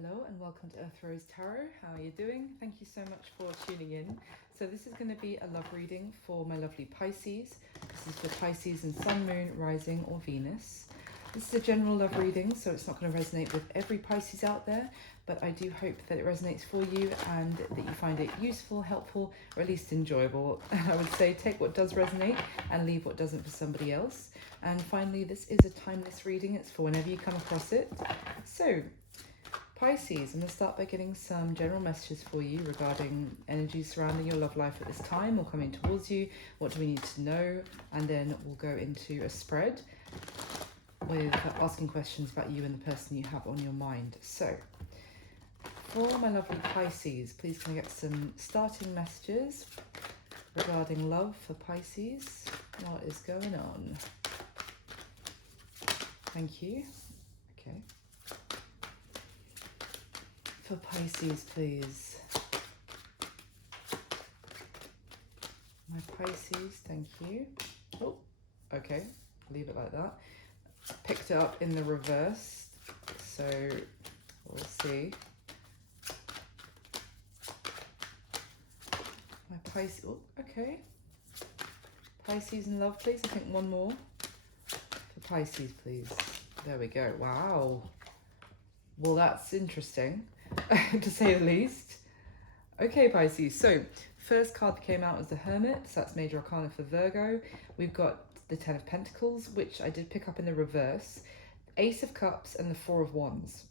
Hello and welcome to Earth Rose Tarot. How are you doing? Thank you so much for tuning in. So this is going to be a love reading for my lovely Pisces. This is for Pisces and Sun, Moon, Rising or Venus. This is a general love reading, so it's not going to resonate with every Pisces out there, but I do hope that it resonates for you and that you find it useful, helpful, or at least enjoyable. I would say take what does resonate and leave what doesn't for somebody else. And finally, this is a timeless reading. It's for whenever you come across it. So Pisces, I'm going to start by getting some general messages for you regarding energy surrounding your love life at this time or coming towards you. What do we need to know? And then we'll go into a spread with asking questions about you and the person you have on your mind. So, for my lovely Pisces, please can I get some starting messages regarding love for Pisces? What is going on? Thank you. Okay. For Pisces, please. My Pisces, thank you. Oh, okay, leave it like that. Picked it up in the reverse, so we'll see. My Pisces, oh, okay. Pisces in love, please. I think one more. For Pisces, please. There we go. Wow. Well, that's interesting. To say the least. Okay, Pisces, so first card that came out was the Hermit, so that's Major Arcana for Virgo. We've got the Ten of Pentacles, which I did pick up in the reverse, Ace of Cups and the Four of Wands.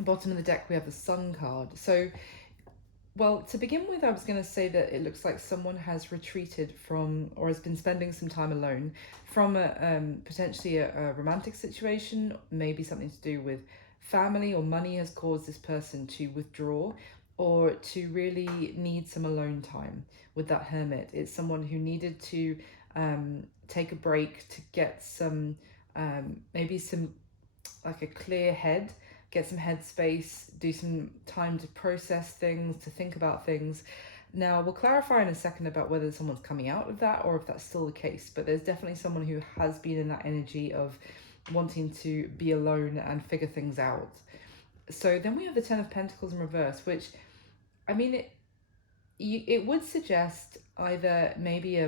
Bottom of the deck we have the Sun card. So, well, to begin with, I was going to say that it looks like someone has retreated from, or has been spending some time alone from potentially a romantic situation, maybe something to do with family or money has caused this person to withdraw or to really need some alone time with that Hermit. It's someone who needed to take a break to get some, maybe some, like a clear head, get some headspace, do some time to process things, to think about things. Now, we'll clarify in a second about whether someone's coming out of that or if that's still the case, but there's definitely someone who has been in that energy of wanting to be alone and figure things out. So then we have the Ten of Pentacles in reverse, which, I mean, it would suggest either maybe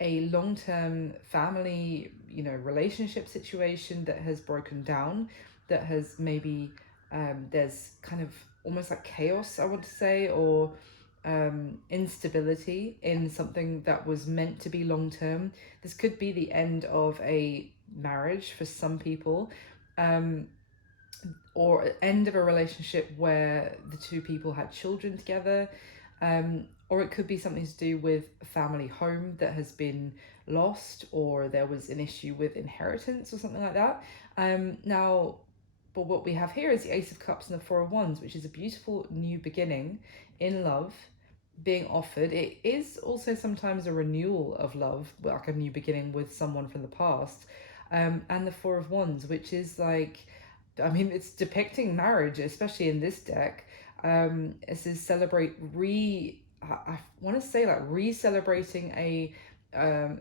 a long-term family, relationship situation that has broken down, that has maybe, there's kind of almost like chaos, I want to say, or instability in something that was meant to be long-term. This could be the end of a marriage for some people, or end of a relationship where the two people had children together, or it could be something to do with a family home that has been lost, or there was an issue with inheritance or something like that. Now, but what we have here is the Ace of Cups and the Four of Wands, which is a beautiful new beginning in love being offered. It is also sometimes a renewal of love, like a new beginning with someone from the past. And the Four of Wands, which is like, I mean, it's depicting marriage, especially in this deck. It says celebrate I want to say like re-celebrating a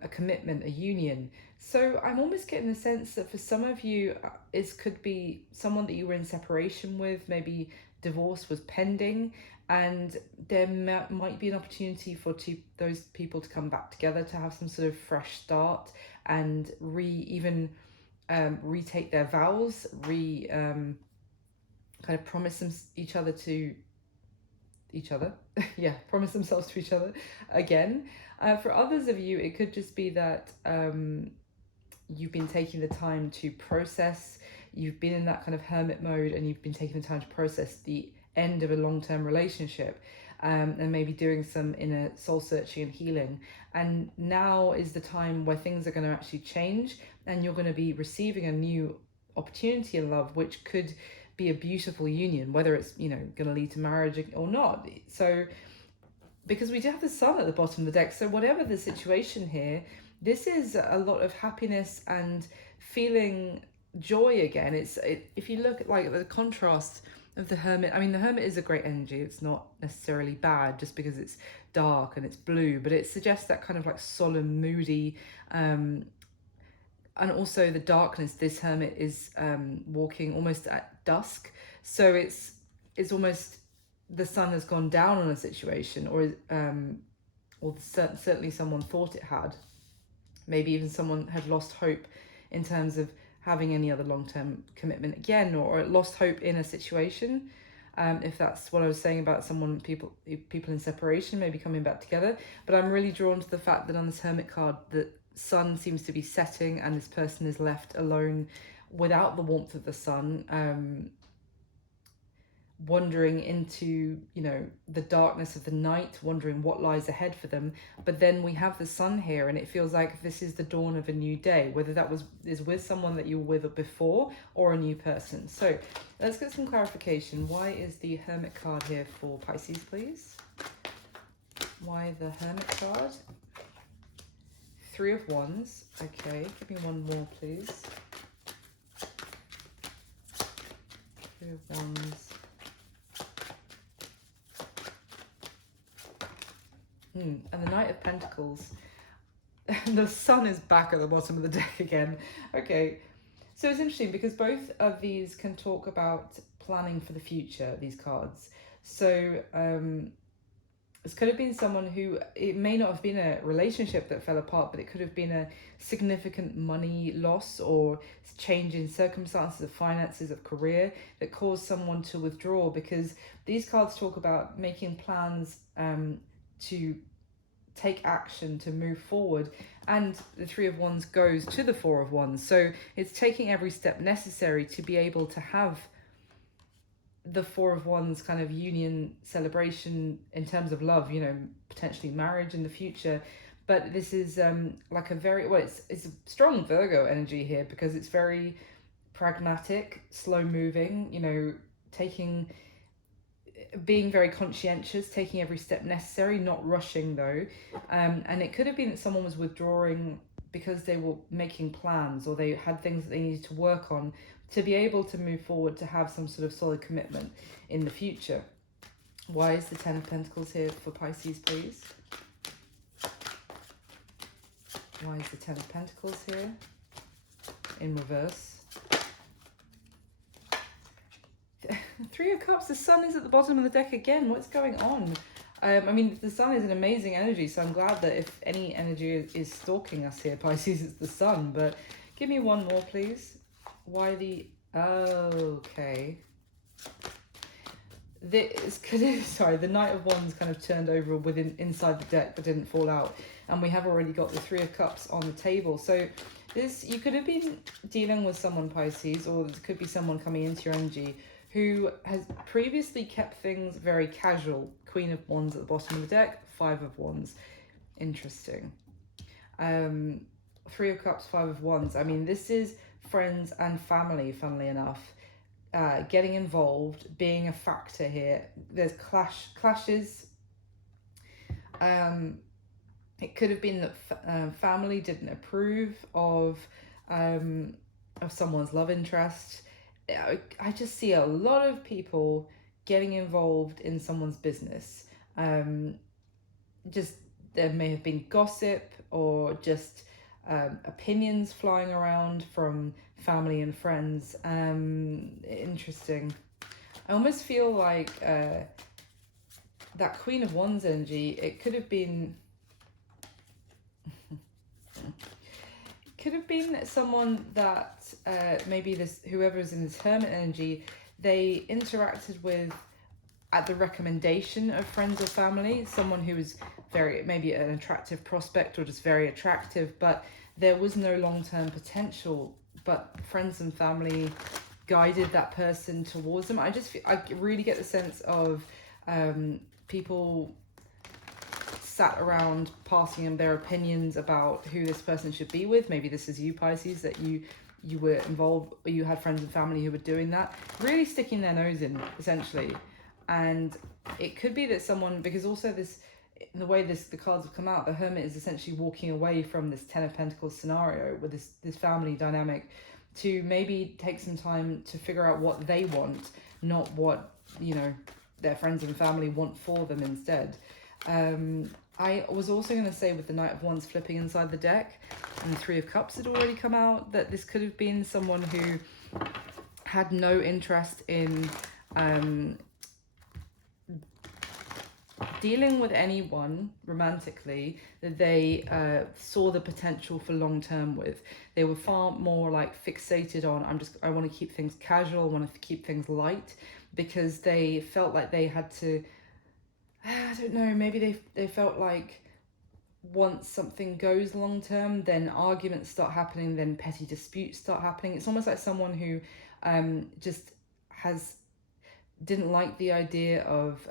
commitment, a union. So I'm almost getting the sense that for some of you, it could be someone that you were in separation with, maybe divorce was pending, and there might be an opportunity for those people to come back together, to have some sort of fresh start and retake their vows, kind of promise each other to each other. Yeah, promise themselves to each other again. For others of you, it could just be that you've been taking the time to process, you've been in that kind of hermit mode, and you've been taking the time to process the end of a long-term relationship, and maybe doing some inner soul searching and healing. And now is the time where things are going to actually change, and you're going to be receiving a new opportunity in love, which could be a beautiful union, whether it's going to lead to marriage or not. So because we do have the Sun at the bottom of the deck, so whatever the situation here, this is a lot of happiness and feeling joy again. If you look at like the contrast of the Hermit, I mean, the Hermit is a great energy. It's not necessarily bad just because it's dark and it's blue, but it suggests that kind of like solemn, moody, and also the darkness. This hermit is walking almost at dusk, so it's almost the sun has gone down on a situation, or certainly someone thought it had. Maybe even someone had lost hope in terms of having any other long-term commitment again, or lost hope in a situation. If that's what I was saying about people in separation, maybe coming back together. But I'm really drawn to the fact that on this Hermit card, the sun seems to be setting and this person is left alone without the warmth of the sun, wandering into, the darkness of the night, wondering what lies ahead for them. But then we have the sun here, and it feels like this is the dawn of a new day, whether that is with someone that you were with before or a new person. So let's get some clarification. Why is the Hermit card here for Pisces, please? Why the Hermit card? Three of Wands. Okay, give me one more, please. Three of Wands. And the Knight of Pentacles. The sun is back at the bottom of the deck again. Okay, so it's interesting because both of these can talk about planning for the future, these cards. So this could have been someone who, it may not have been a relationship that fell apart, but it could have been a significant money loss or change in circumstances of finances, of career, that caused someone to withdraw, because these cards talk about making plans to take action, to move forward, and the Three of Wands goes to the Four of Wands. So it's taking every step necessary to be able to have the Four of Wands kind of union celebration in terms of love, potentially marriage in the future. But this is like a very, it's a strong Virgo energy here, because it's very pragmatic, slow moving, being very conscientious, taking every step necessary, not rushing though. And it could have been that someone was withdrawing because they were making plans, or they had things that they needed to work on to be able to move forward, to have some sort of solid commitment in the future. Why is the Ten of Pentacles here for Pisces, please? Why is the Ten of Pentacles here in reverse? Three of Cups, the sun is at the bottom of the deck again. What's going on? I mean, the sun is an amazing energy, so I'm glad that if any energy is stalking us here, Pisces, it's the sun. But give me one more, please. Why the... Okay. The Knight of Wands kind of turned over inside the deck but didn't fall out. And we have already got the Three of Cups on the table. So you could have been dealing with someone, Pisces, or there could be someone coming into your energy who has previously kept things very casual. Queen of Wands at the bottom of the deck, Five of Wands. Interesting. Three of Cups, Five of Wands. I mean, this is friends and family, funnily enough, getting involved, being a factor here. There's clashes. It could have been that family didn't approve of someone's love interest. I just see a lot of people getting involved in someone's business. Just there may have been gossip or just opinions flying around from family and friends. Interesting. I almost feel like that Queen of Wands energy, it could have been someone that maybe whoever is in this Hermit energy, they interacted with at the recommendation of friends or family, someone who was maybe an attractive prospect or just very attractive, but there was no long-term potential, but friends and family guided that person towards them. I really get the sense of people sat around passing them their opinions about who this person should be with. Maybe this is you, Pisces, that you were involved, or you had friends and family who were doing that, really sticking their nose in, essentially. And it could be that someone, because also the way the cards have come out, the Hermit is essentially walking away from this Ten of Pentacles scenario with this family dynamic, to maybe take some time to figure out what they want, not what their friends and family want for them instead. I was also going to say with the Knight of Wands flipping inside the deck and the Three of Cups had already come out, that this could have been someone who had no interest in dealing with anyone romantically that they saw the potential for long term with. They were far more like fixated on, I want to keep things casual, I want to keep things light, because they felt like they had to, I don't know, maybe they felt like once something goes long term, then arguments start happening, then petty disputes start happening. It's almost like someone who just didn't like the idea of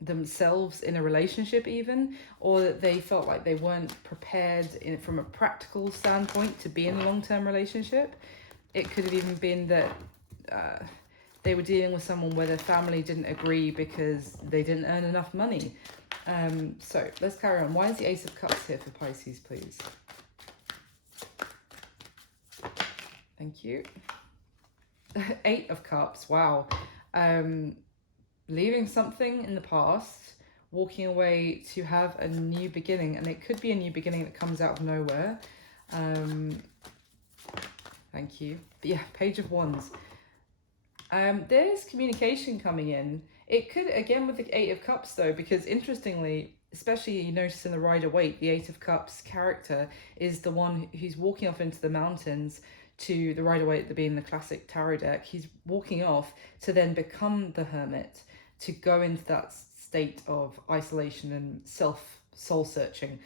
themselves in a relationship even, or that they felt like they weren't prepared from a practical standpoint to be in a long-term relationship. It could have even been that they were dealing with someone where their family didn't agree because they didn't earn enough money. So let's carry on. Why is the Ace of Cups here for Pisces, please? Thank you. Eight of Cups, wow. Leaving something in the past, walking away to have a new beginning, and it could be a new beginning that comes out of nowhere. Thank you. But yeah, Page of Wands. There's communication coming in. It could, again, with the Eight of Cups though, because interestingly, especially you notice in the Rider-Waite, the Eight of Cups character is the one who's walking off into the mountains to the Rider-Waite being the classic tarot deck. He's walking off to then become the Hermit, to go into that state of isolation and soul searching.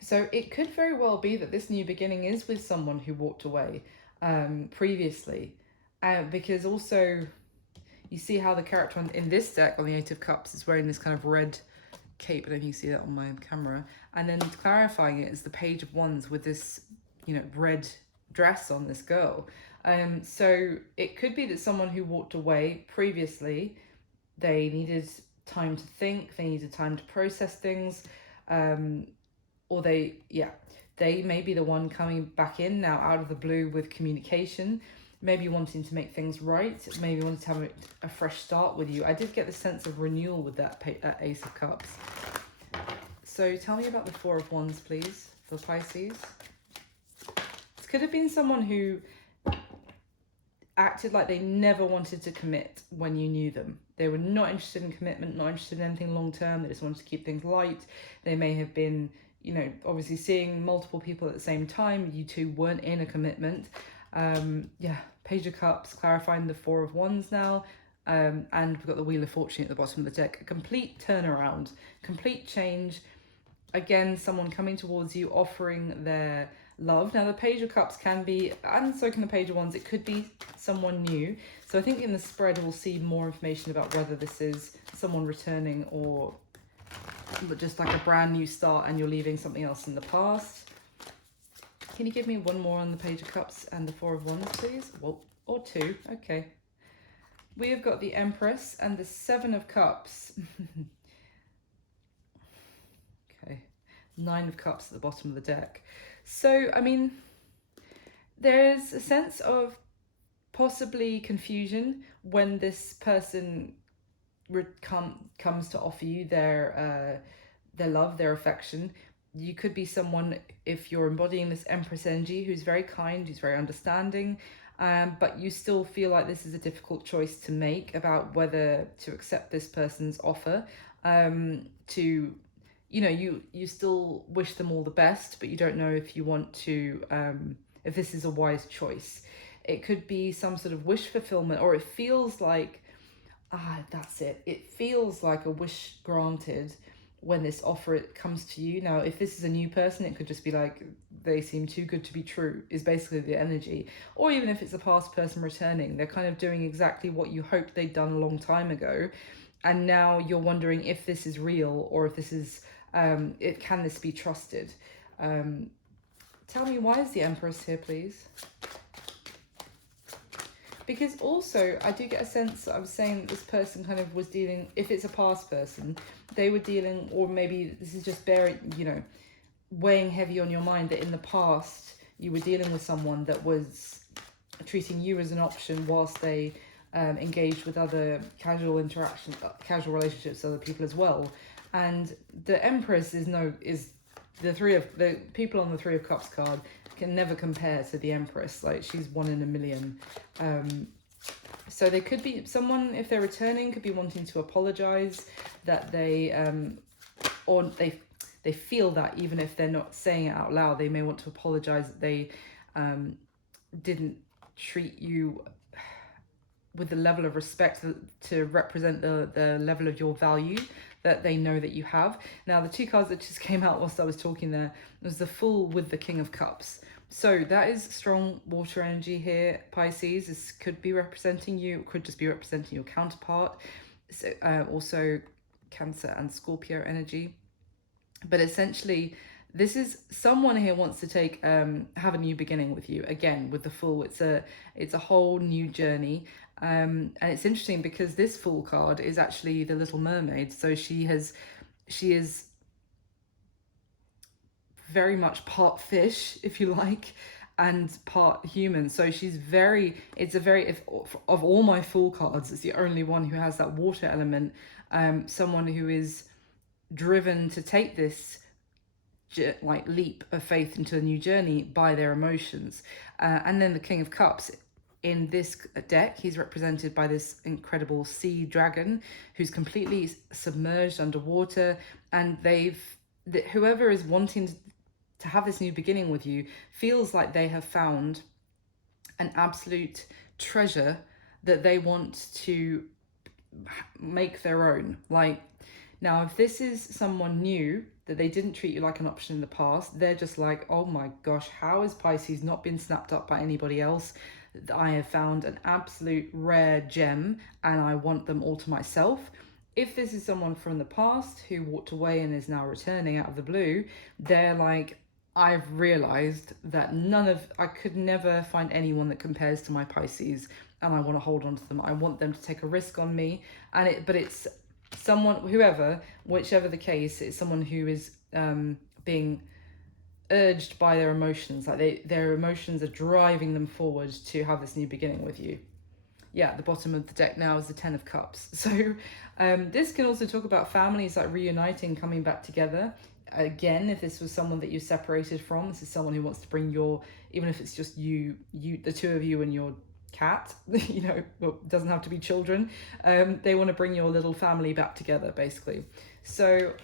So it could very well be that this new beginning is with someone who walked away previously. Because also you see how the character in this deck on the Eight of Cups is wearing this kind of red cape. I don't know if you can see that on my camera. And then clarifying it is the Page of Wands with this, you know, red dress on this girl. So it could be that someone who walked away previously, they needed time to think, they needed time to process things, or they may be the one coming back in now out of the blue with communication, maybe wanting to make things right, maybe wanting to have a fresh start with you. I did get the sense of renewal with that Ace of Cups. So tell me about the Four of Wands, please, for Pisces. This could have been someone who acted like they never wanted to commit when you knew them. They were not interested in commitment, not interested in anything long term. They just wanted to keep things light. They may have been, you know, obviously seeing multiple people at the same time. You two weren't in a commitment. Yeah, Page of Cups, clarifying the Four of Wands now. And we've got the Wheel of Fortune at the bottom of the deck. A complete turnaround, complete change. Again, someone coming towards you, offering their love. Now the Page of Cups can be, and so can the Page of Wands, it could be someone new. So I think in the spread we'll see more information about whether this is someone returning or just like a brand new start and you're leaving something else in the past. Can you give me one more on the Page of Cups and the Four of Wands, please? Well, or two, okay. We have got the Empress and the Seven of Cups. Okay, Nine of Cups at the bottom of the deck. So, I mean, there's a sense of possibly confusion when this person comes to offer you their love, their affection. You could be someone, if you're embodying this Empress energy, who's very kind, who's very understanding, but you still feel like this is a difficult choice to make about whether to accept this person's offer. You know, you still wish them all the best, but you don't know if you want to, if this is a wise choice. It could be some sort of wish fulfillment, or it feels like, that's it. It feels like a wish granted when this offer comes to you. Now, if this is a new person, it could just be like, they seem too good to be true, is basically the energy. Or even if it's a past person returning, they're kind of doing exactly what you hoped they'd done a long time ago. And now you're wondering if this is real, or if this is, can this be trusted? Tell me, why is the Empress here, please? Because also, I do get a sense, I was saying that this person kind of was dealing, if it's a past person, they were dealing, or maybe this is just weighing heavy on your mind, that in the past, you were dealing with someone that was treating you as an option whilst they engaged with other casual relationships with other people as well. And the Empress is the people on the Three of Cups card can never compare to the Empress. Like, she's one in a million. So they could be someone, if they're returning, could be wanting to apologize that or they feel that even if they're not saying it out loud, they may want to apologize that they didn't treat you with the level of respect to represent the level of your value that they know that you have. Now, the two cards that just came out whilst I was talking there was the Fool with the King of Cups. So that is strong water energy here, Pisces. This could be representing you, could just be representing your counterpart. So, also Cancer and Scorpio energy. But essentially, this is someone here wants to take have a new beginning with you. Again, with the Fool, it's a whole new journey. And it's interesting because this Fool card is actually the Little Mermaid. So she is very much part fish, if you like, and part human. So she's of all my Fool cards, it's the only one who has that water element. Someone who is driven to take this like leap of faith into a new journey by their emotions. And then the King of Cups, in this deck, he's represented by this incredible sea dragon who's completely submerged underwater, and whoever is wanting to have this new beginning with you feels like they have found an absolute treasure that they want to make their own. Like, now, if this is someone new that they didn't treat you like an option in the past, they're just like, oh my gosh, how has Pisces not been snapped up by anybody else? I have found an absolute rare gem and I want them all to myself. If this is someone from the past who walked away and is now returning out of the blue, they're like, I've realized that I could never find anyone that compares to my Pisces, and I want to hold on to them. I want them to take a risk on me. But it's someone, whichever the case, it's someone who is being urged by their emotions. Like their emotions are driving them forward to have this new beginning with you. Yeah, the bottom of the deck now is the Ten of Cups. So this can also talk about families like reuniting, coming back together. Again, if this was someone that you separated from, this is someone who wants to bring even if it's just you, the two of you and your cat, well, it doesn't have to be children. They want to bring your little family back together, basically. So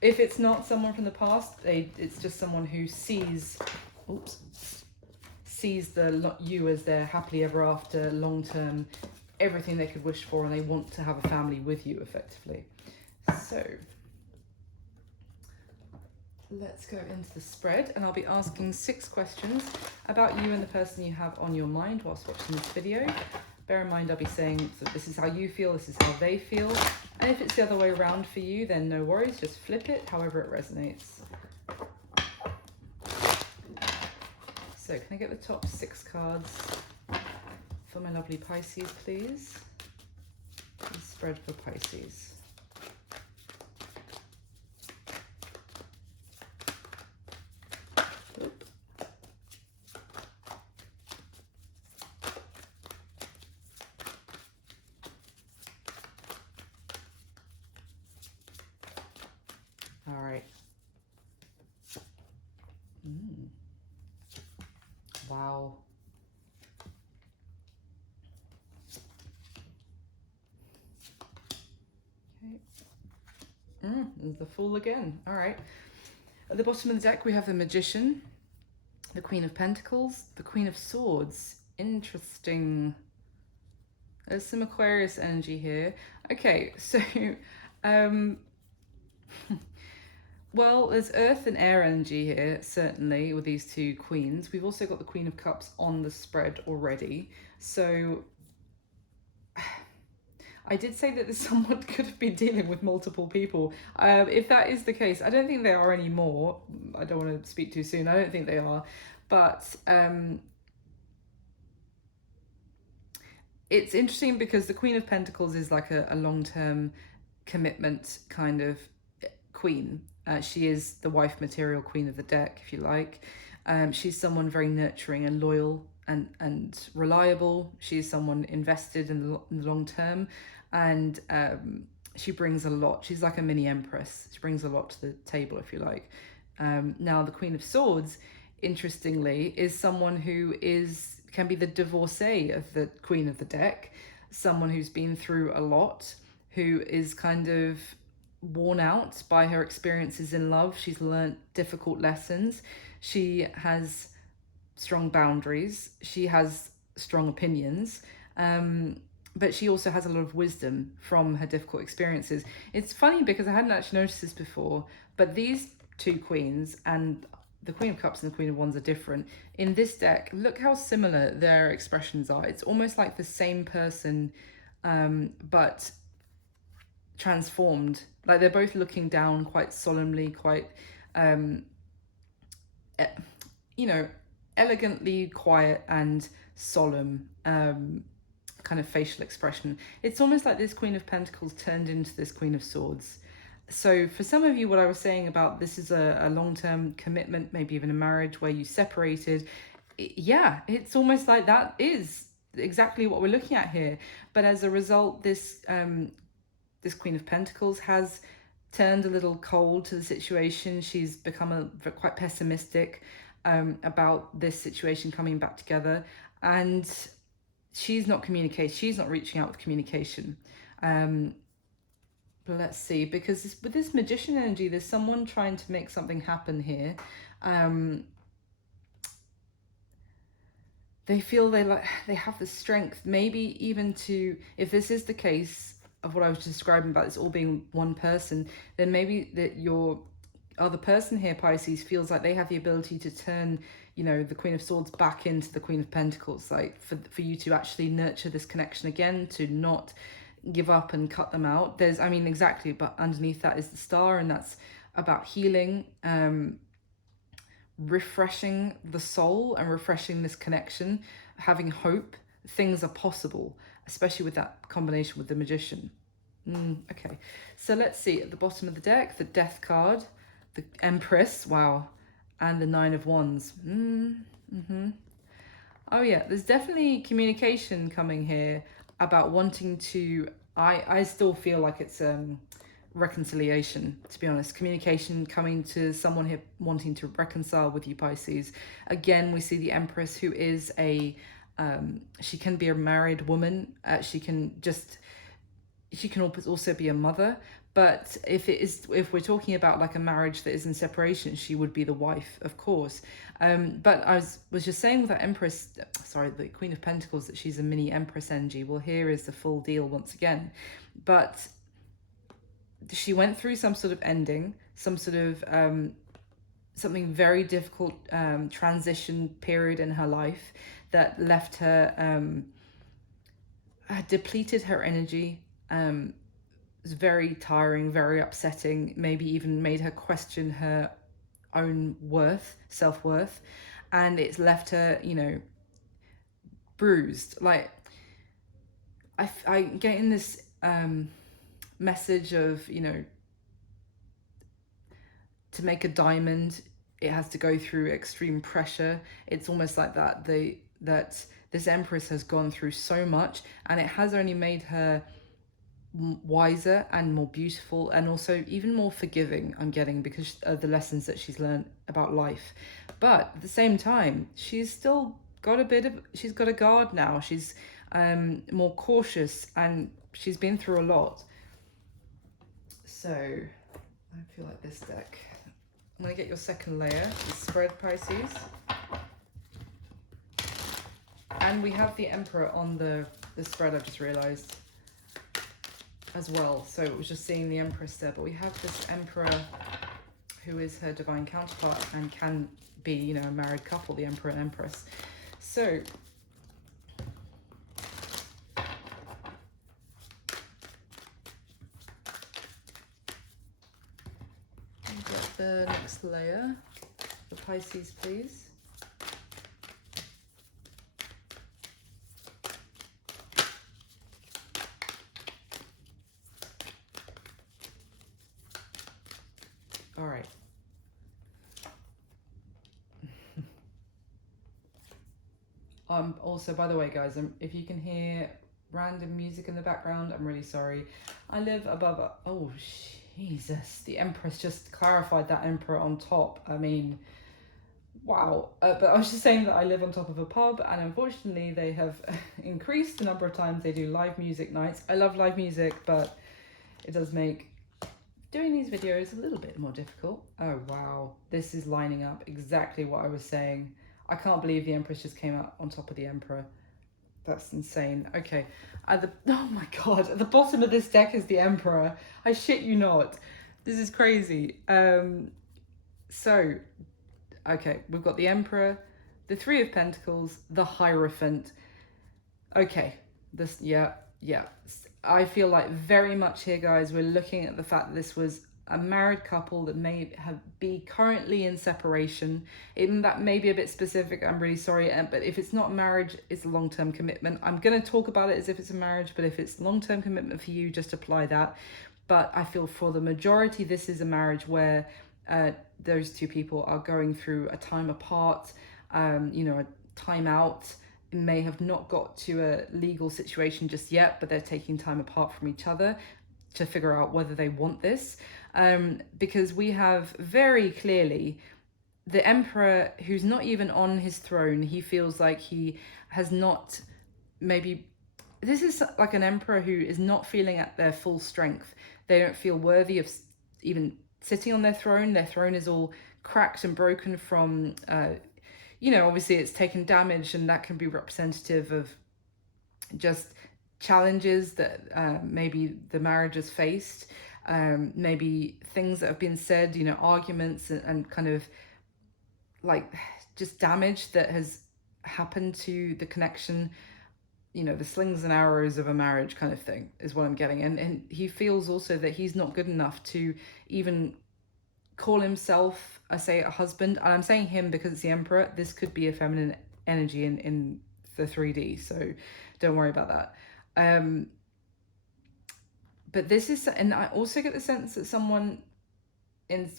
if it's not someone from the past, it's just someone who sees you as their happily ever after, long term, everything they could wish for, and they want to have a family with you, effectively. So let's go into the spread, and I'll be asking 6 questions about you and the person you have on your mind whilst watching this video. Bear in mind, I'll be saying that this is how you feel, this is how they feel, and if it's the other way around for you, then no worries, just flip it however it resonates. So can I get the top 6 cards for my lovely Pisces, please? The spread for Pisces. All right. Wow. Okay. There's the Fool again. All right. At the bottom of the deck, we have the Magician, the Queen of Pentacles, the Queen of Swords. Interesting. There's some Aquarius energy here. Okay, so well, there's earth and air energy here, certainly, with these two queens. We've also got the Queen of Cups on the spread already. So I did say that someone could have been dealing with multiple people. If that is the case, I don't think they are anymore. I don't want to speak too soon. I don't think they are. But it's interesting because the Queen of Pentacles is like a long-term commitment kind of queen. She is the wife material queen of the deck, if you like. She's someone very nurturing and loyal and reliable. She is someone invested in the long term, and she brings a lot. She's like a mini Empress. She brings a lot to the table, if you like. Now, the Queen of Swords, interestingly, is someone who can be the divorcee of the Queen of the deck, someone who's been through a lot, who is kind of worn out by her experiences in love. She's learnt difficult lessons. She has strong boundaries. She has strong opinions. But she also has a lot of wisdom from her difficult experiences. It's funny because I hadn't actually noticed this before, but these two queens, and the Queen of Cups and the Queen of Wands, are different. In this deck, look how similar their expressions are. It's almost like the same person, but transformed. Like they're both looking down quite solemnly, quite, elegantly quiet and solemn. Kind of facial expression. It's almost like this Queen of Pentacles turned into this Queen of Swords. So for some of you, what I was saying about this is a long-term commitment, maybe even a marriage where you separated, yeah, it's almost like that is exactly what we're looking at here. But as a result, this Queen of Pentacles has turned a little cold to the situation. She's become quite pessimistic about this situation coming back together, and she's not communicating. She's not reaching out with communication. But let's see, because with this Magician energy, there's someone trying to make something happen here. They feel they have the strength, maybe even to, if this is the case of what I was describing about this all being one person, then maybe that your other person here, Pisces, feels like they have the ability to turn, the Queen of Swords back into the Queen of Pentacles, like for you to actually nurture this connection again, to not give up and cut them out. Exactly, but underneath that is the Star, and that's about healing, refreshing the soul and refreshing this connection, having hope. Things are possible, especially with that combination with the Magician. Okay, so let's see, at the bottom of the deck, the Death card, the Empress, wow, and the Nine of Wands. Oh yeah, there's definitely communication coming here about wanting to, I still feel like it's reconciliation, to be honest. Communication coming to someone here wanting to reconcile with you, Pisces. Again, we see the Empress, who is she can be a married woman. She can also be a mother. But if we're talking about like a marriage that is in separation, she would be the wife, of course. But I was just saying with that Empress, the Queen of Pentacles, that she's a mini Empress energy. Well, here is the full deal once again. But she went through some sort of ending, some sort of something very difficult, transition period in her life that left her, depleted her energy. It was very tiring, very upsetting, maybe even made her question her own self-worth, and it's left her, bruised. Like I get in this message of, to make a diamond, it has to go through extreme pressure. It's almost like that this Empress has gone through so much, and it has only made her wiser and more beautiful, and also even more forgiving, I'm getting, because of the lessons that she's learned about life. But at the same time, she's still got she's got a guard now. She's more cautious, and she's been through a lot. So I feel like this deck, I'm going to get your second layer, the spread, Pisces. And we have the Emperor on the spread, I've just realised, as well. So it was just seeing the Empress there, but we have this Emperor who is her divine counterpart and can be, a married couple, the Emperor and Empress. So get the next layer, the Pisces, please. All right. Also, by the way, guys, if you can hear random music in the background. I'm really sorry. I live above a... Oh, Jesus. The Empress just clarified that Emperor on top. I mean, wow. But I was just saying that I live on top of a pub, and unfortunately they have increased the number of times they do live music nights. I love live music, but it does make doing these videos a little bit more difficult. Oh, wow. This is lining up exactly what I was saying. I can't believe the Empress just came out on top of the Emperor. That's insane. Okay, oh my god, at the bottom of this deck is the Emperor. I shit you not. This is crazy. So, okay, we've got the Emperor, the Three of Pentacles, the Hierophant. Okay, this, yeah. I feel like very much here, guys, we're looking at the fact that this was a married couple that may be currently in separation. That may be a bit specific, I'm really sorry, but if it's not marriage, it's a long-term commitment. I'm going to talk about it as if it's a marriage, but if it's long-term commitment for you, just apply that. But I feel for the majority, this is a marriage where those two people are going through a time apart, you know, a time out. May have not got to a legal situation just yet, but they're taking time apart from each other to figure out whether they want this. Because we have very clearly the Emperor who's not even on his throne. He feels like he has not, maybe this is like an Emperor who is not feeling at their full strength. They don't feel worthy of even sitting on their throne. Their throne is all cracked and broken from you know, obviously it's taken damage, and that can be representative of just challenges that maybe the marriage has faced, maybe things that have been said, you know, arguments and kind of like just damage that has happened to the connection, you know, the slings and arrows of a marriage kind of thing is what I'm getting. And he feels also that he's not good enough to even call himself, I say, a husband. And I'm saying him because it's the Emperor. This could be a feminine energy in the 3D, so don't worry about that. But this is, and I also get the sense that someone,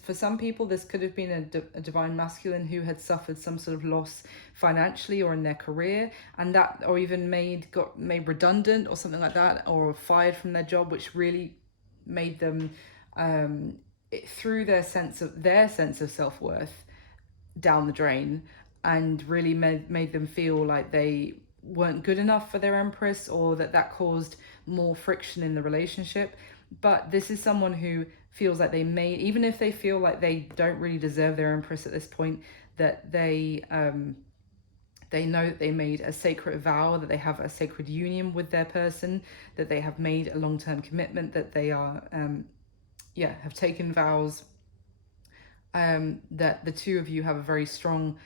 for some people, this could have been a divine masculine who had suffered some sort of loss financially or in their career, and that, or even got made redundant or something like that, or fired from their job, which really made them threw their sense of self-worth down the drain, and really made them feel like they weren't good enough for their Empress, or that caused more friction in the relationship. But this is someone who feels like even if they feel like they don't really deserve their Empress at this point, that they know that they made a sacred vow, that they have a sacred union with their person, that they have made a long-term commitment, that they are have taken vows, that the two of you have a very strong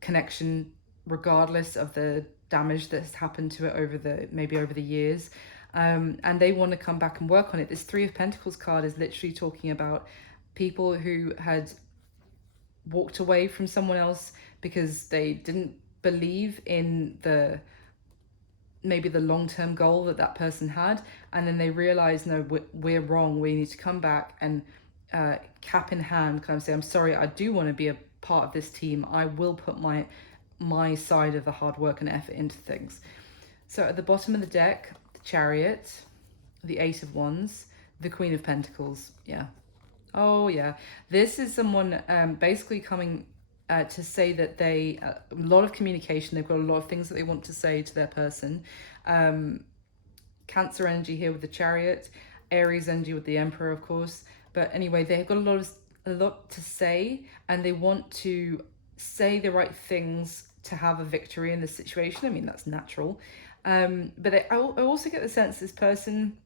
connection regardless of the damage that's happened to it over the years, and they want to come back and work on it. This Three of Pentacles card is literally talking about people who had walked away from someone else because they didn't believe in maybe the long-term goal that person had, and then they realize, no, we're wrong, we need to come back and cap in hand kind of say, I'm sorry, I do want to be a part of this team, I will put my side of the hard work and effort into things. So at the bottom of the deck, the Chariot, the Eight of Wands, the Queen of Pentacles. Yeah, oh yeah, this is someone basically coming to say that they, a lot of communication, they've got a lot of things that they want to say to their person. Cancer energy here with the Chariot, Aries energy with the Emperor, of course. But anyway, they've got a lot to say, and they want to say the right things to have a victory in this situation. I mean, that's natural. But I also get the sense this person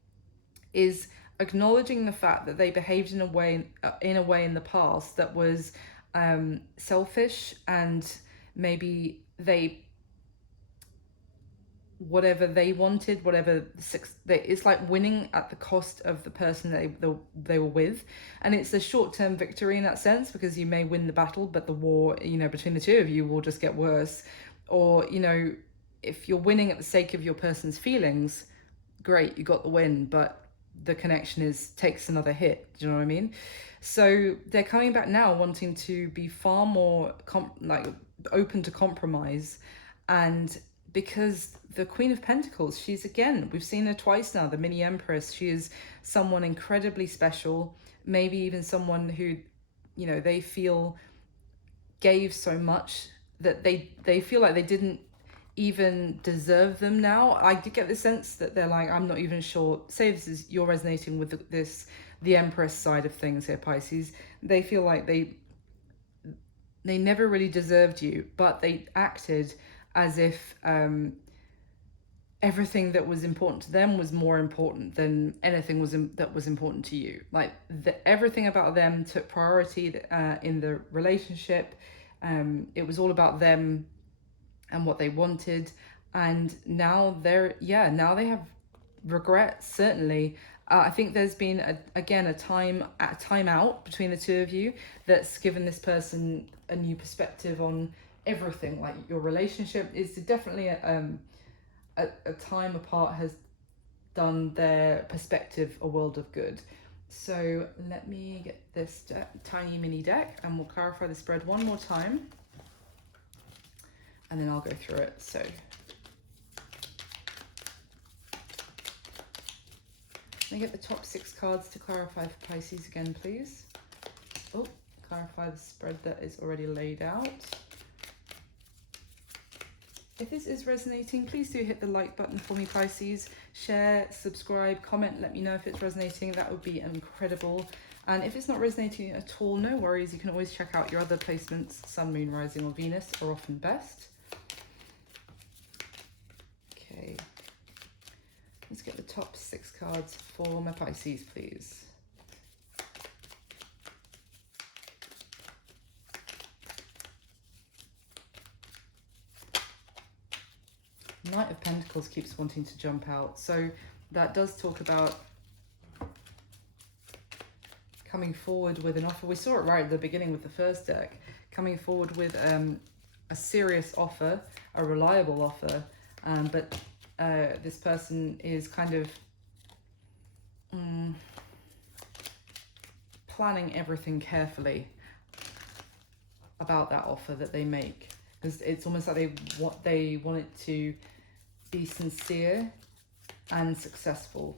is acknowledging the fact that they behaved in a way in the past that was selfish, and maybe whatever they wanted, it's like winning at the cost of the person they were with. And it's a short-term victory in that sense, because you may win the battle, but the war, you know, between the two of you will just get worse. Or, you know, if you're winning at the sake of your person's feelings, great, you got the win, but the connection takes another hit. Do you know what I mean? So they're coming back now wanting to be far more open to compromise, and because the Queen of Pentacles, she's, again, we've seen her twice now, the mini Empress. She is someone incredibly special, maybe even someone who, you know, they feel gave so much that they feel like they didn't even deserve them now. I did get the sense that they're like, I'm not even sure, say this is, you're resonating with the Empress side of things here, Pisces. They feel like they never really deserved you, but they acted as if everything that was important to them was more important than anything that was important to you. Like everything about them took priority in the relationship. It was all about them and what they wanted, and now now they have regret, certainly. I think there's been a time out between the two of you that's given this person a new perspective on everything. Like your relationship is definitely a time apart has done their perspective a world of good. So let me get this tiny mini deck and we'll clarify the spread one more time, and then I'll go through it. So let me get the top 6 cards to clarify for Pisces again, please. Oh, clarify the spread that is already laid out. If this is resonating, please do hit the like button for me, Pisces. Share, subscribe, comment, let me know if it's resonating. That would be incredible. And if it's not resonating at all, no worries. You can always check out your other placements. Sun, Moon, Rising or Venus are often best. Okay. Let's get the top 6 cards for my Pisces, please. Knight of Pentacles keeps wanting to jump out. So that does talk about coming forward with an offer. We saw it right at the beginning with the first deck. Coming forward with a serious offer, a reliable offer. But this person is kind of planning everything carefully about that offer that they make. Because it's almost like they want it to be sincere and successful.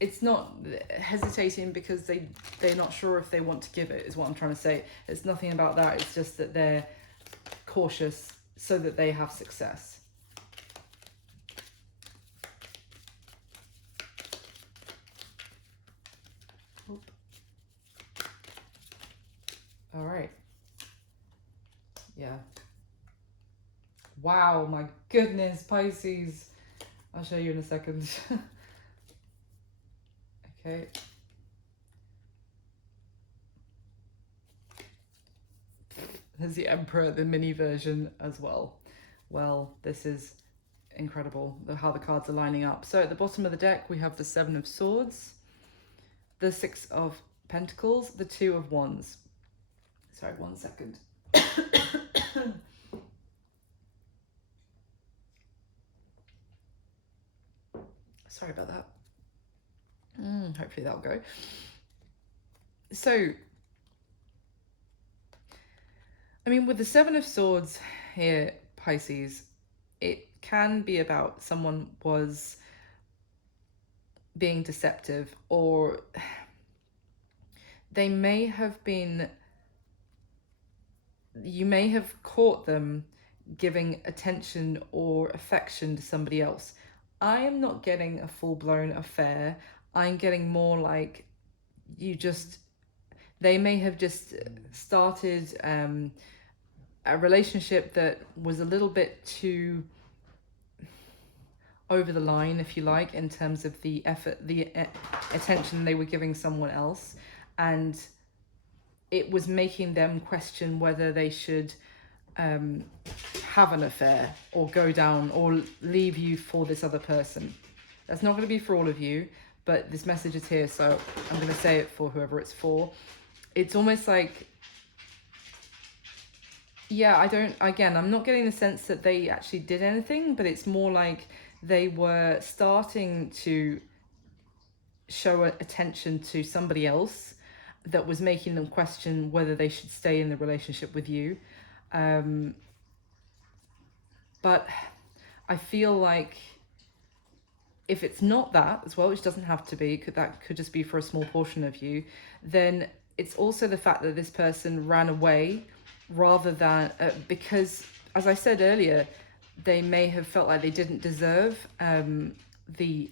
It's not hesitating because they're not sure if they want to give it, is what I'm trying to say. It's nothing about that. It's just that they're cautious so that they have success. All right. Yeah. Wow, my goodness, Pisces. I'll show you in a second. Okay. There's the Emperor, the mini version as well. Well, this is incredible, how the cards are lining up. So at the bottom of the deck, we have the 7 of Swords, the 6 of Pentacles, the 2 of Wands. Sorry, 1 second. Sorry about that. Hopefully that'll go. So, I mean, with the 7 of Swords here, Pisces, it can be about someone was being deceptive, or they may have been, you may have caught them giving attention or affection to somebody else. I am not getting a full-blown affair. I'm getting more like they may have just started a relationship that was a little bit too over the line, if you like, in terms of the effort, the attention they were giving someone else. And it was making them question whether they should have an affair or go down or leave you for this other person. That's not going to be for all of you, but this message is here, so I'm going to say it for whoever it's for. It's almost like, yeah, I'm not getting the sense that they actually did anything, but it's more like they were starting to show attention to somebody else that was making them question whether they should stay in the relationship with you. But I feel like if it's not that as well, which doesn't have to be, that could just be for a small portion of you, then it's also the fact that this person ran away rather than, because as I said earlier, they may have felt like they didn't deserve the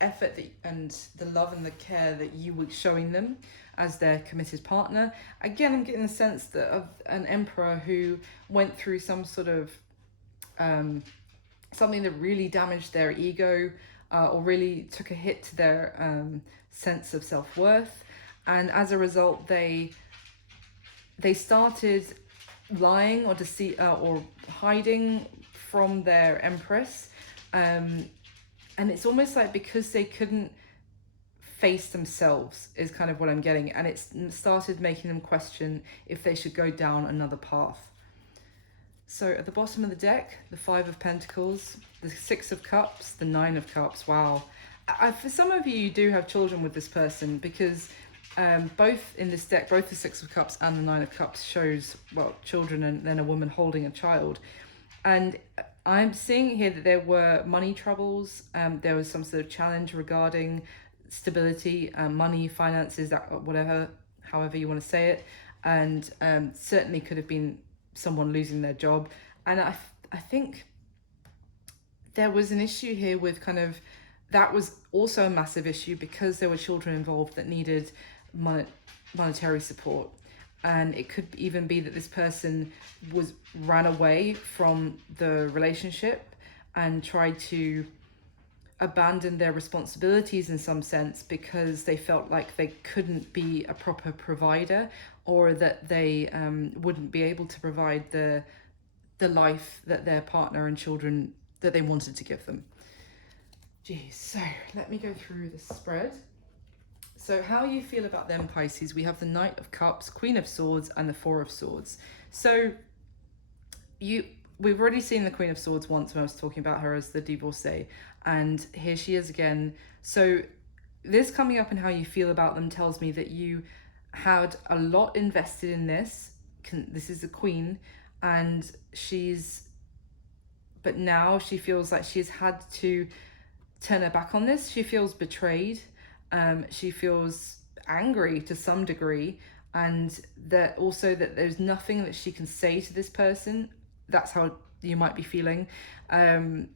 effort and the love and the care that you were showing them as their committed partner. Again, I'm getting the sense that of an emperor who went through some sort of something that really damaged their ego, or really took a hit to their sense of self-worth, and as a result they started lying or or hiding from their Empress, and it's almost like because they couldn't face themselves is kind of what I'm getting, and it started making them question if they should go down another path. So at the bottom of the deck, the Five of Pentacles, the Six of Cups, the Nine of Cups. Wow. For some of you, you do have children with this person, because both in this deck, both the Six of Cups and the Nine of Cups shows, well, children and then a woman holding a child. And I'm seeing here that there were money troubles. There was some sort of challenge regarding stability, money, finances, that however you want to say it. And certainly could have been someone losing their job. And I think there was an issue here with that was also a massive issue, because there were children involved that needed monetary support. And it could even be that this person ran away from the relationship and tried to abandon their responsibilities in some sense, because they felt like they couldn't be a proper provider, or that they wouldn't be able to provide the life that their partner and children that they wanted to give them. Geez, so let me go through the spread. So how you feel about them, Pisces? We have the Knight of Cups, Queen of Swords, and the Four of Swords. So we've already seen the Queen of Swords once when I was talking about her as the divorcee, and here she is again. So this coming up and how you feel about them tells me that you had a lot invested in this. This is the Queen, and but now she feels like she's had to turn her back on this. She feels betrayed. She feels angry to some degree, and that there's nothing that she can say to this person. That's how you might be feeling. That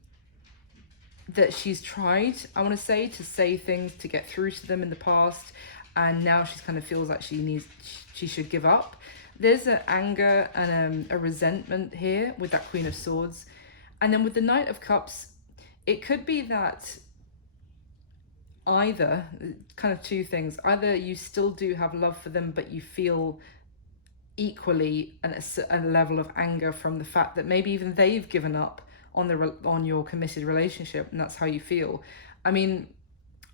she's tried, I want to say things to get through to them in the past, and now she kind of feels like she should give up. There's an anger and a resentment here with that Queen of Swords. And then with the Knight of Cups, it could be that either, kind of two things, either you still do have love for them, but you feel equally a level of anger from the fact that maybe even they've given up on your committed relationship, and that's how you feel. I mean,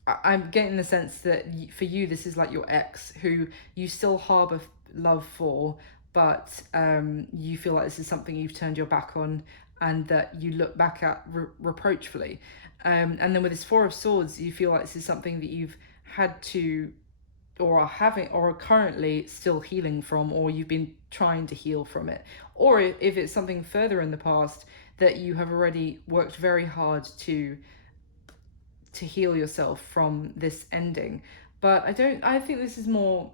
I'm getting the sense that for you, this is like your ex who you still harbor love for, but you feel like this is something you've turned your back on, and that you look back at reproachfully. And then with this Four of Swords, you feel like this is something that you've had to, or are having, or are currently still healing from, or you've been trying to heal from it. Or if it's something further in the past that you have already worked very hard to heal yourself from this ending. But I think this is more,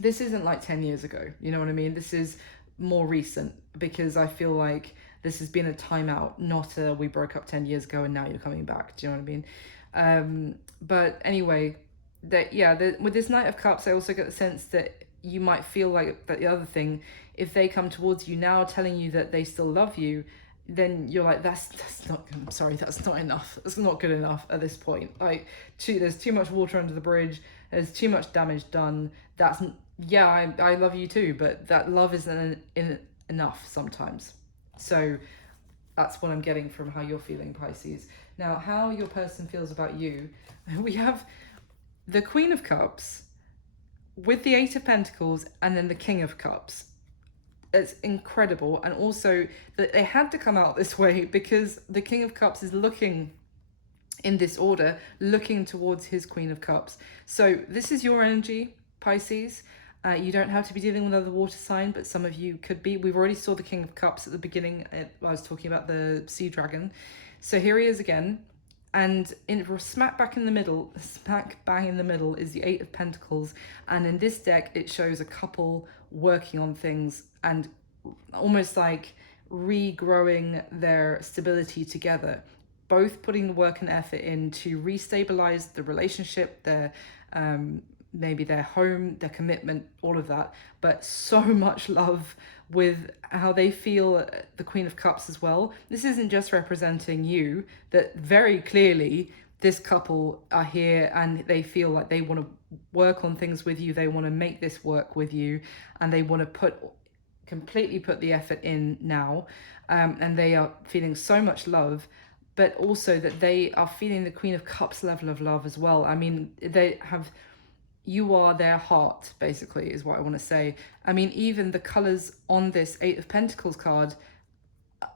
this isn't like 10 years ago, you know what I mean? This is more recent, because I feel like this has been a timeout, not a we broke up 10 years ago and now you're coming back. Do you know what I mean? But anyway, with this Knight of Cups, I also get the sense that you might feel like that the other thing, if they come towards you now telling you that they still love you, then you're like, that's not, I'm sorry, that's not enough. That's not good enough at this point. Like, there's too much water under the bridge. There's too much damage done. I love you too, but that love isn't enough sometimes. So that's what I'm getting from how you're feeling, Pisces. Now, how your person feels about you, we have the Queen of Cups with the Eight of Pentacles and then the King of Cups. It's incredible. And also that they had to come out this way, because the King of Cups is looking in this order, looking towards his Queen of Cups. So this is your energy, Pisces. You don't have to be dealing with another water sign, but some of you could be. We've already saw the King of Cups at the beginning. I was talking about the sea dragon. So here he is again. And smack bang in the middle is the Eight of Pentacles. And in this deck, it shows a couple working on things and almost like regrowing their stability together, both putting the work and effort in to restabilize the relationship, their maybe their home, their commitment, all of that, but so much love with how they feel the Queen of Cups as well. This isn't just representing you, that very clearly this couple are here and they feel like they want to work on things with you, they want to make this work with you, and they want to completely put the effort in now, and they are feeling so much love, but also that they are feeling the Queen of Cups level of love as well. I mean, you are their heart, basically, is what I want to say. I mean, even the colors on this Eight of Pentacles card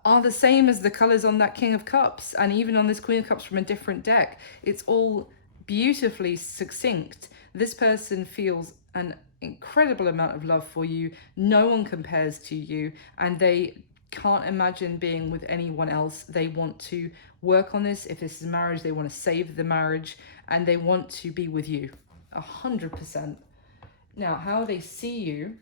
are the same as the colors on that King of Cups, and even on this Queen of Cups from a different deck. It's all beautifully succinct. This person feels an incredible amount of love for you. No one compares to you, and they can't imagine being with anyone else. They want to work on this. If this is marriage, they want to save the marriage, and they want to be with you 100%. Now, how they see you,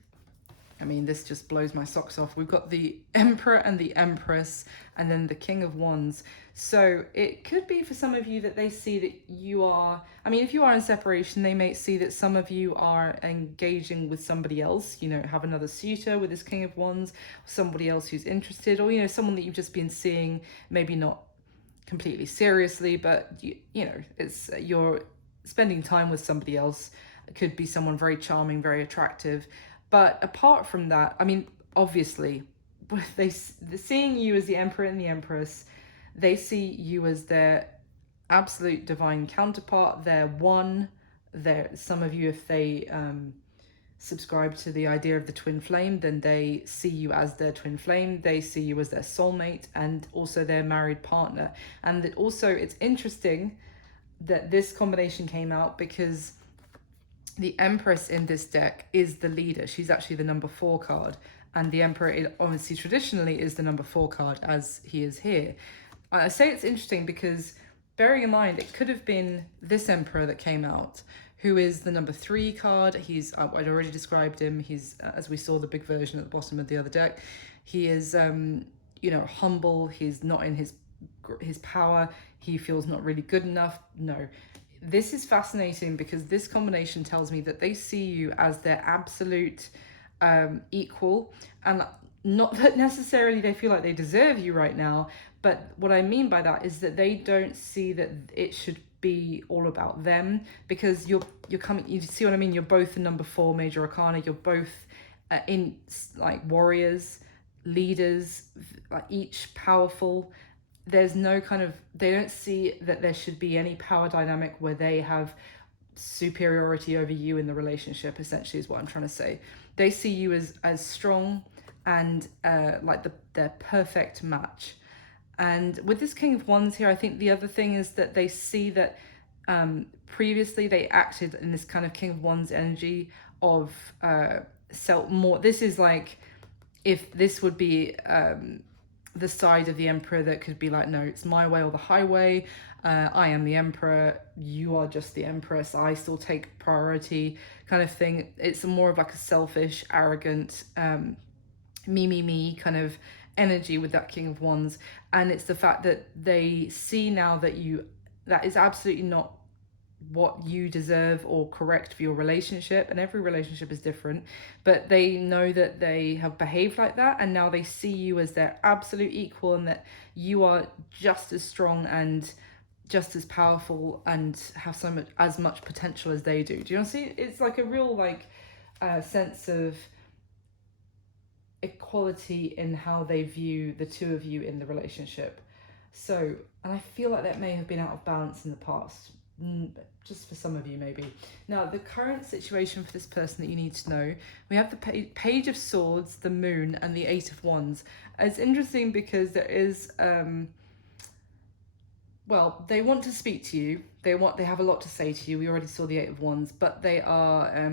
I mean, this just blows my socks off. We've got the Emperor and the Empress, and then the King of Wands. So it could be for some of you that they see that you are, I mean, if you are in separation, they may see that some of you are engaging with somebody else, you know, have another suitor with this King of Wands, somebody else who's interested, or, you know, someone that you've just been seeing, maybe not completely seriously, but, you know, it's you're spending time with somebody else. It could be someone very charming, very attractive. But apart from that, I mean, obviously, they're seeing you as the Emperor and the Empress. They see you as their absolute divine counterpart. They're one. Some of you, if they subscribe to the idea of the twin flame, then they see you as their twin flame. They see you as their soulmate and also their married partner. And also, it's interesting that this combination came out because the Empress in this deck is the leader. She's actually the number 4 card. And the Emperor, obviously, traditionally is the number 4 card, as he is here. I say it's interesting because, bearing in mind, it could have been this Emperor that came out, who is the number 3 card. I'd already described him. He's, as we saw the big version at the bottom of the other deck, he is, you know, humble. He's not in his power. He feels not really good enough. No. This is fascinating because this combination tells me that they see you as their absolute equal, and not that necessarily they feel like they deserve you right now, but what I mean by that is that they don't see that it should be all about them, because you're coming, you see what I mean? You're both the number 4 major arcana. You're both in like warriors, leaders, like each powerful. There's no kind of, they don't see that there should be any power dynamic where they have superiority over you in the relationship, essentially, is what I'm trying to say. They see you as strong and like their perfect match. And with this King of Wands here, I think the other thing is that they see that previously they acted in this kind of King of Wands energy of more. This is like, if this would be the side of the Emperor that could be like, no, it's my way or the highway. I am the Emperor. You are just the Empress. I still take priority kind of thing. It's more of like a selfish, arrogant, me kind of energy with that King of Wands. And it's the fact that they see now that that is absolutely not what you deserve or correct for your relationship, and every relationship is different, but they know that they have behaved like that, and now they see you as their absolute equal, and that you are just as strong and just as powerful and have as much potential as they do. Do you see? It's like a real sense of equality in how they view the two of you in the relationship. So, and I feel like that may have been out of balance in the past, just for some of you maybe. Now, the current situation for this person that you need to know, we have the Page of Swords, the Moon, and the 8 of Wands. It's interesting because there is, well, they want to speak to you. They have a lot to say to you. We already saw the 8 of Wands, but they are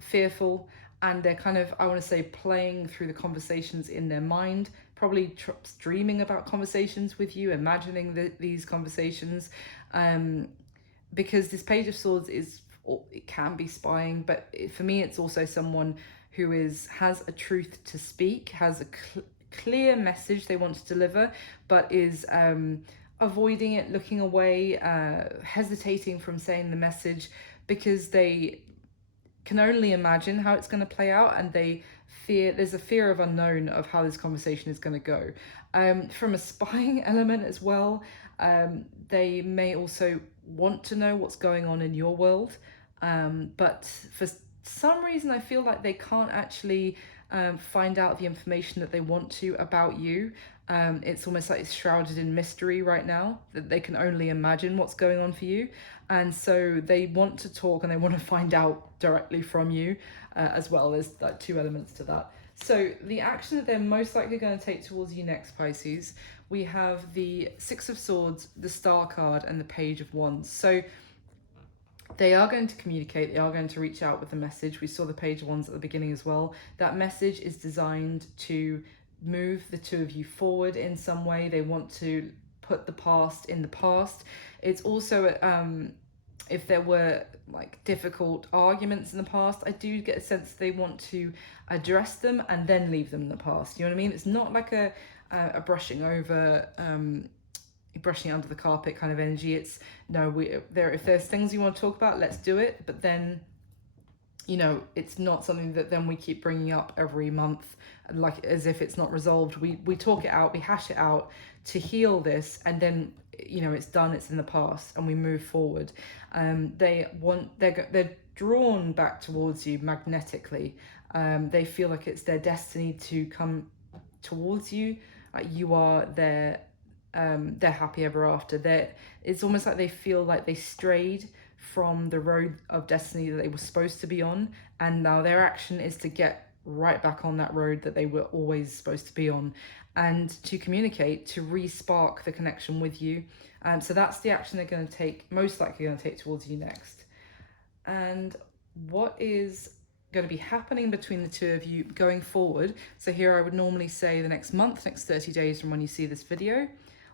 fearful, and they're kind of, I want to say, playing through the conversations in their mind, probably dreaming about conversations with you, imagining these conversations, because this Page of Swords it can be spying, but for me it's also someone who has a truth to speak, has a clear message they want to deliver, but is avoiding it, looking away, hesitating from saying the message, because they can only imagine how it's going to play out, and there's a fear of unknown of how this conversation is going to go. From a spying element as well, they may also want to know what's going on in your world, but for some reason I feel like they can't actually find out the information that they want to about you. It's almost like it's shrouded in mystery right now, that they can only imagine what's going on for you, and so they want to talk and they want to find out directly from you, as well. There's like two elements to that. So the action that they're most likely going to take towards you next, Pisces, we have the Six of Swords, the Star card, and the Page of Wands. So they are going to communicate, they are going to reach out with a message. We saw the Page of Wands at the beginning as well. That message is designed to move the two of you forward in some way. They want to put the past in the past. It's also, if there were like difficult arguments in the past, I do get a sense they want to address them and then leave them in the past. You know what I mean? It's not like a brushing over, brushing it under the carpet kind of energy. It's no, if there's things you want to talk about, let's do it, but then, you know, it's not something that then we keep bringing up every month, like as if it's not resolved. We talk it out, we hash it out to heal this, and then, you know, it's done, it's in the past, and we move forward. They're drawn back towards you magnetically. They feel like it's their destiny to come towards you. You are their happy ever after. It's almost like they feel like they strayed from the road of destiny that they were supposed to be on, and now their action is to get right back on that road that they were always supposed to be on, and to communicate, to re-spark the connection with you. So that's the action they're going to take, most likely going to take towards you next. And what is going to be happening between the two of you going forward? So here I would normally say the next month, next 30 days from when you see this video.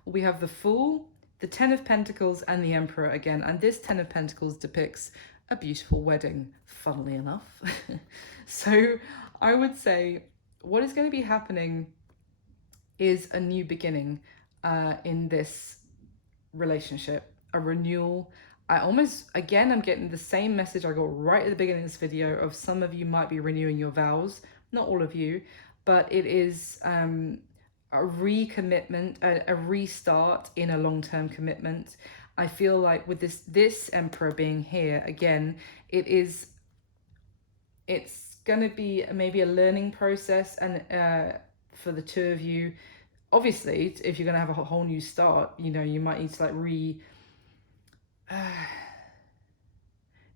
We have the Fool, the Ten of Pentacles, and the Emperor again. And this Ten of Pentacles depicts a beautiful wedding, funnily enough. So I would say what is going to be happening is a new beginning in this relationship, a renewal. I'm getting the same message I got right at the beginning of this video of some of you might be renewing your vows, not all of you, but it is a recommitment, a restart in a long-term commitment. I feel like with this Emperor being here again, it's going to be maybe a learning process, and for the two of you, obviously, if you're going to have a whole new start, you know, you might need to like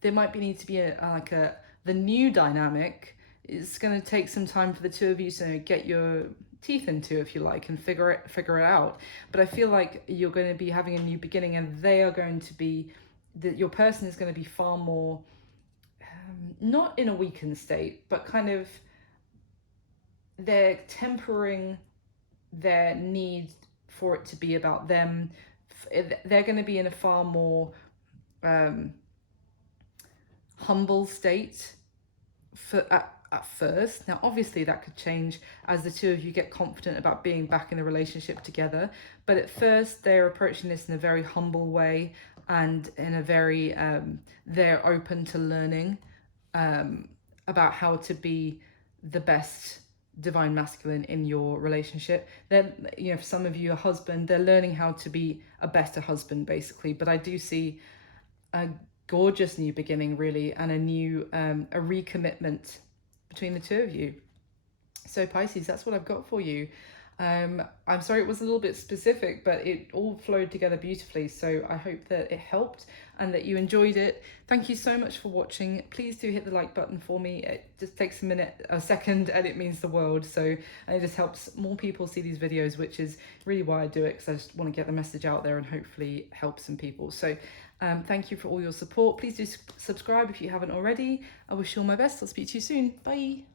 there might need to be the new dynamic. It's going to take some time for the two of you to get your teeth into, if you like, and figure it out. But I feel like you're going to be having a new beginning, and they are going to be, your person is going to be far more, not in a weakened state, but kind of, they're tempering their need for it to be about them. They're going to be in a far more humble state at first. Now obviously that could change as the two of you get confident about being back in a relationship together, but at first they're approaching this in a very humble way, and in a very they're open to learning about how to be the best divine masculine in your relationship. Then, you know, for some of you, a husband, they're learning how to be a better husband basically. But I do see a gorgeous new beginning really, and a new a recommitment between the two of you. So Pisces, that's what I've got for you. I'm sorry it was a little bit specific, but it all flowed together beautifully. So I hope that it helped and that you enjoyed it. Thank you so much for watching. Please do hit the like button for me. It just takes a second, and it means the world. So it just helps more people see these videos, which is really why I do it, because I just want to get the message out there and hopefully help some people. So Thank you for all your support. Please do subscribe if you haven't already. I wish you all my best. I'll speak to you soon. Bye.